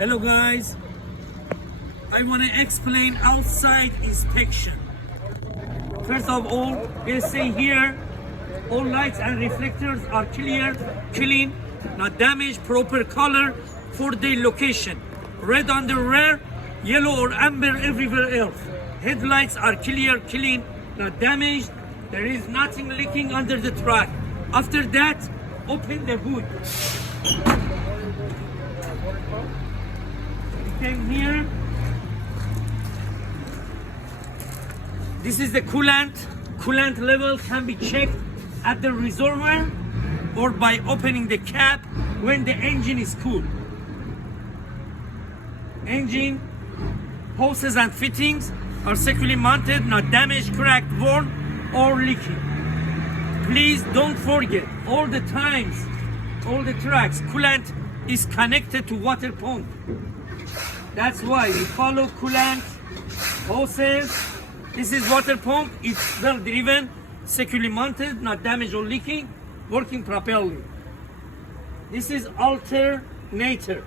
Hello guys, I want to explain outside inspection. First of all, we say here, all lights and reflectors are clear, clean, not damaged, proper color for their location. Red on the rear, yellow or amber everywhere else. Headlights are clear, clean, not damaged. There is nothing leaking under the truck. After that, open the hood. Came here. This is the coolant. Coolant level can be checked at the reservoir or by opening the cap when the engine is cool. Engine hoses and fittings are securely mounted, not damaged, cracked, worn, or leaking. Please don't forget, all the times, all the trucks, coolant is connected to water pump. That's why we follow coolant, hoses. This is water pump. It's well driven, securely mounted, not damaged or leaking, working properly. This is alternator.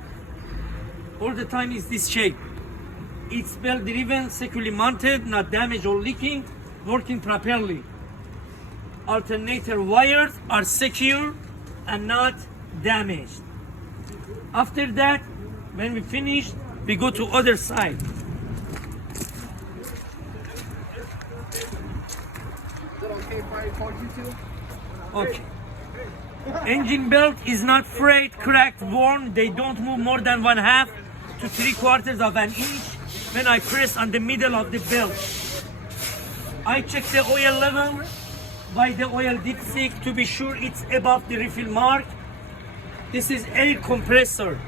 All the time is this shape. It's well driven, securely mounted, not damaged or leaking, working properly. Alternator wires are secure and not damaged. After that, when we finish, we go to other side. Is it okay if I called you two? Okay. Engine belt is not frayed, cracked, worn. They don't move more than 1/2 to 3/4 of an inch when I press on the middle of the belt. I check the oil level by the oil dipstick to be sure it's above the refill mark. This is air compressor.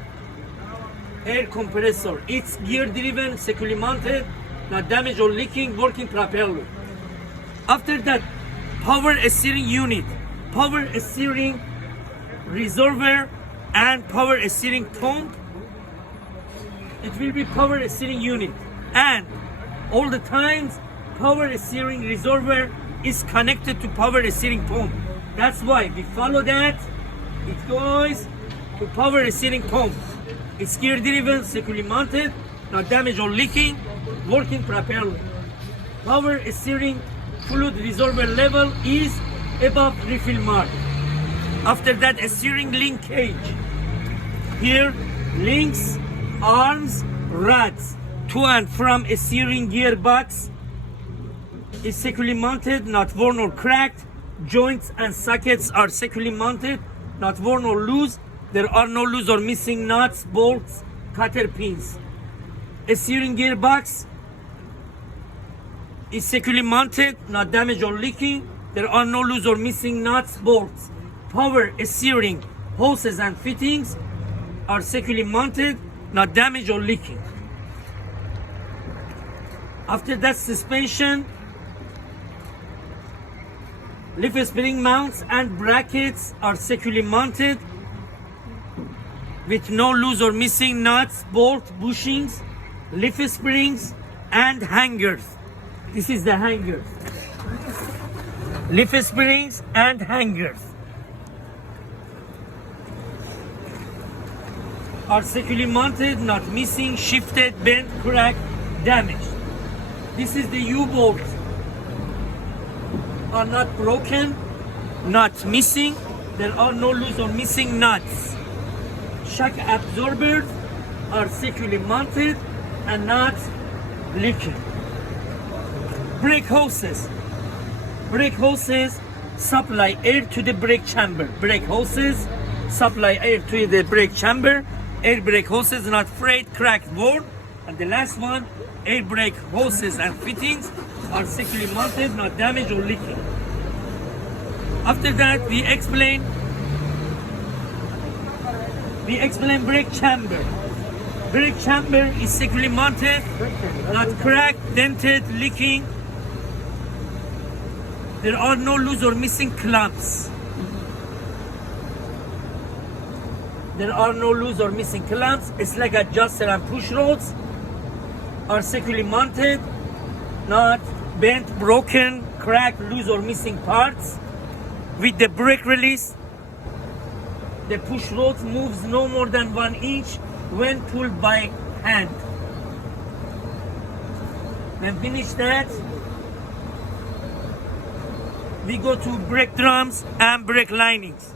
Air compressor. It's gear driven, securely mounted, not damaged or leaking, working properly. After that, power steering unit, power steering reservoir, and power steering pump. It will be power steering unit, and all the times power steering reservoir is connected to power steering pump. That's why we follow that. It goes to power steering pump. It's gear driven, securely mounted, not damaged or leaking, working properly. Power steering fluid reservoir level is above refill mark. After that, a steering link cage. Here, links, arms, rods to and from a steering gearbox is securely mounted, not worn or cracked. Joints and sockets are securely mounted, not worn or loose. There are no loose or missing nuts, bolts, cutter pins. A steering gearbox is securely mounted, not damaged or leaking. There are no loose or missing nuts, bolts. Power steering hoses and fittings are securely mounted, not damaged or leaking. After that, suspension, leaf spring mounts and brackets are securely mounted with no loose or missing nuts, bolts, bushings, leaf springs, and hangers. This is the hangers. Leaf springs and hangers are securely mounted, not missing, shifted, bent, cracked, damaged. This is the U-bolt. Are not broken, not missing. There are no loose or missing nuts. Shock absorbers are securely mounted and not leaking. Brake hoses. Brake hoses supply air to the brake chamber. Brake hoses supply air to the brake chamber. Air brake hoses not frayed, cracked, worn. And the last one, air brake hoses and fittings are securely mounted, not damaged or leaking. After that, we explain brake chamber. Brake chamber is securely mounted, not cracked, dented, leaking. There are no loose or missing clamps. There are no loose or missing clamps. Slack adjuster and push rods are securely mounted, not bent, broken, cracked, loose or missing parts. With the brake release, the push rod moves no more than 1 inch when pulled by hand. When finished that, we go to brake drums and brake linings.